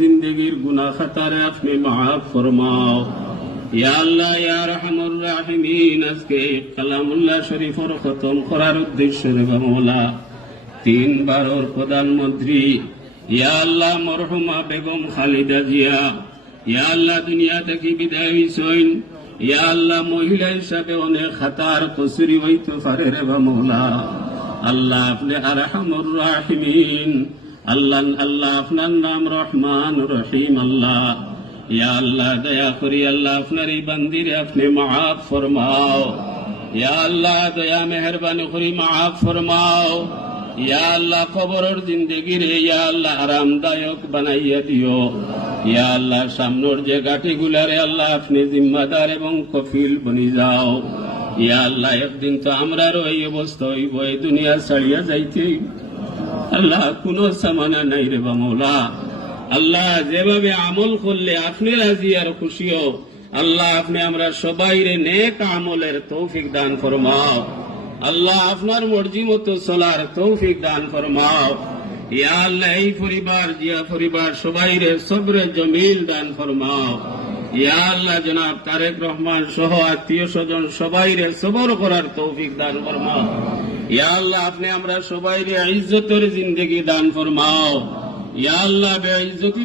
जिंदगीर गुनाह खतारे अपने माफ फरमाओ या अल्लाह या रहमुर राहिमीन। আজকে কালামুল্লাহ শরীফের খতম করার উদ্দেশ্যে রে মওলা 3 বারের প্রধানমন্ত্রী ইয়া আল্লাহ মরহুমা বেগম খালিদা জিয়া ইয়া আল্লাহ দুনিয়া থেকে বিদায় হইছেন। ইয়া আল্লাহ মহিলা হিসাবে অনেক খাতার কসুরি হইতে পারে রে মওলা। আল্লাহ আপনি আরহামুর রাহিমিন। আল্লাহ আল্লাহ আপনার নাম রহমান রহিম। আল্লাহ ইয়া আল্লাহ দয়া করি আল্লাহ আপনার এই বান্দিরে আপনি মাফ ফরমাও। ইয়া আল্লাহ দয়া মেহরবানি করি মাফ ফরমাও। ইয়া আল্লাহ কবরের জিন্দেগি রে ইয়া আল্লাহ আরামদায়ক বানাইয়া দিও। ইয়া আল্লাহ সামনের যে গাটিগুলারে আল্লাহ আপনি জিম্মাদার এবং কফিল বনি যাও। ইয়া আল্লাহ একদিন তো আমরারও এই অবস্থা হইব, এই দুনিয়া ছাড়িয়া যাইতে আল্লাহ কোনো সামানা নাই রে মওলা। আল্লাহ যেভাবে আমল করলে আপনি রাজি আর খুশিও আল্লাহ আপনি আমরা সবাই রে নেক আমলের তৌফিক দান ফরমাও। আল্লাহ আপনার মর্জি মতো চলার তৌফিক দান ফরমাও। ইয়া আল্লাহ এই পরিবার জিয়া পরিবার সবাই রে সবরে জমিল দান ফরমাও। ইয়া আল্লাহ জনাব তারেক রহমান সহ আত্মীয় স্বজন সবাই রে সবর করার তৌফিক দান ফরমাও। ইয়া আল্লাহ আপনি আমরা সবাই রে ইজ্জতের জিন্দেগি দান ফরমাও। ইয়া আল্লাহ বেইজ্জতি